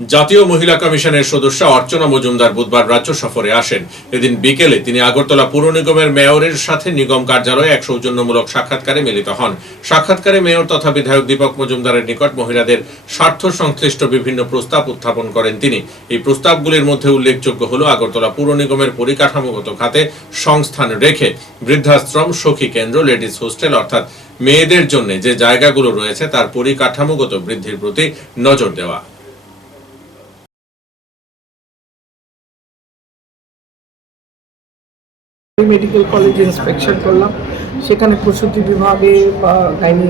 জাতীয় মহিলা কমিশনের সদস্য অর্চনা মজুমদার বুধবার রাজ্য সফরে আসেন। এদিন বিকেলে তিনি আগরতলা পুর নিগমের মেয়রের সাথে নিগম কার্যালয়ে এক সৌজন্যমূলক সাক্ষাৎকারে মিলিত হন। সাক্ষাৎকারে মেয়র তথা বিধায়ক দীপক মজুমদারের নিকট মহিলাদের স্বার্থ সংশ্লিষ্ট বিভিন্ন প্রস্তাব উত্থাপন করেন তিনি। এই প্রস্তাবগুলির মধ্যে উল্লেখযোগ্য হল আগরতলা পুর নিগমের পরিকাঠামোগত খাতে সংস্থান রেখে বৃদ্ধাশ্রম, সখী কেন্দ্র, লেডিস হোস্টেল অর্থাৎ মেয়েদের জন্য যে জায়গাগুলো রয়েছে তার পরিকাঠামোগত বৃদ্ধির প্রতি নজর দেওয়া। মেডিকেল কলেজে ইন্সপেকশন করলাম। সেখানে প্রসূতি বিভাগে বা গাইনি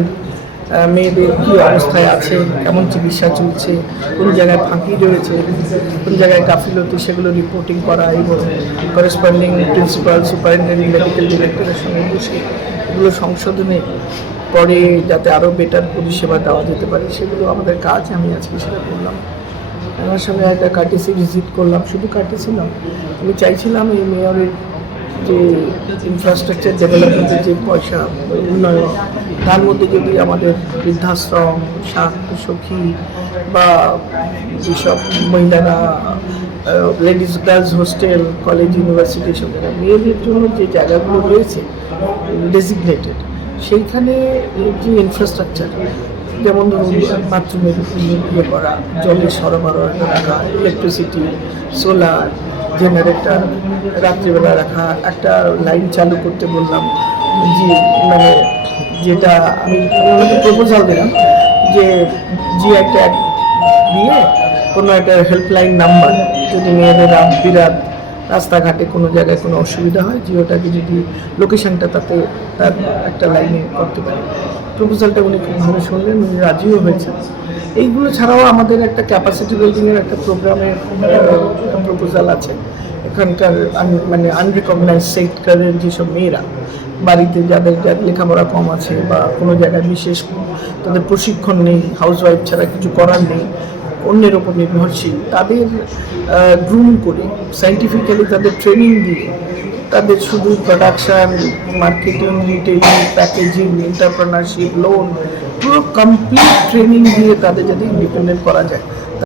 মেয়েদের কী অবস্থায় আছে, কেমন চিকিৎসা চলছে, কোন জায়গায় ফাঁকি রয়েছে, কোন জায়গায় গাফিলতি, সেগুলো রিপোর্টিং করা এবং করেসপন্ডিং প্রিন্সিপাল সুপারিনটেন্ডেন্ট মেডিকেল ডিরেক্টরের সঙ্গে বসে এগুলো সংশোধনে পরে যাতে আরও বেটার পরিষেবা দেওয়া যেতে পারে, সেগুলো আমাদের কাজ, আমি আজকে সেটা করলাম। আমার সঙ্গে একটা কার্টিসি ভিজিট করলাম, শুধু কার্টিসি না আমি চাইছিলাম এই মেয়রের যে ইনফ্রাস্ট্রাকচার ডেভেলপমেন্টের যে পয়সা, উন্নয়ন, তার মধ্যে যদি আমাদের বৃদ্ধাশ্রম সখী বা যেসব মহিলারা ladies girls hostel college university সব জায়গায় মেয়েদের জন্য যে জায়গাগুলো রয়েছে ডেজিগনেটেড সেইখানে যে ইনফ্রাস্ট্রাকচার যেমন ধরুন বাথরুমের ইয়ে করা জলের সরবরাহ রাখা ইলেকট্রিসিটি সোলার জেনারেটর রাত্রিবেলা রাখা একটা লাইন চালু করতে বললাম যে মানে যেটা আমি ওনাকে প্রপোজাল দিলাম যে জি একটা দিয়ে কোনো একটা হেল্পলাইন নাম্বার যদি মেয়েদের রাত বিরাত রাস্তাঘাটে কোনো জায়গায় কোনো অসুবিধা হয়, জিওটাকে যদি লোকেশনটা তাতে তার একটা লাইনে করতে পারে। প্রপোজালটা উনি খুব ভালো শুনলেন, উনি রাজিও হয়েছেন। এইগুলো ছাড়াও আমাদের একটা ক্যাপাসিটি বিল্ডিংয়ের একটা প্রোগ্রামের প্রপোজাল আছে। এখানকার মানে আনরিকগনাইজ সেক্টরের যেসব মেয়েরা, বাড়িতে যাদের যাদের লেখাপড়া কম আছে বা কোনো জায়গায় বিশেষ তাদের প্রশিক্ষণ নেই হাউসওয়াইফ ছাড়া কিছু করার নেই অন্যের ওপর নির্ভরশীল। তাদের গ্রুম করে সাইন্টিফিক্যালি তাদের ট্রেনিং দিয়ে, তাদের শুধু production marketing retailing packaging entrepreneurship loan পুরো কমপ্লিট ট্রেনিং দিয়ে তাদের যদি ইন্ডিপেন্ডেন্ট করা যায়।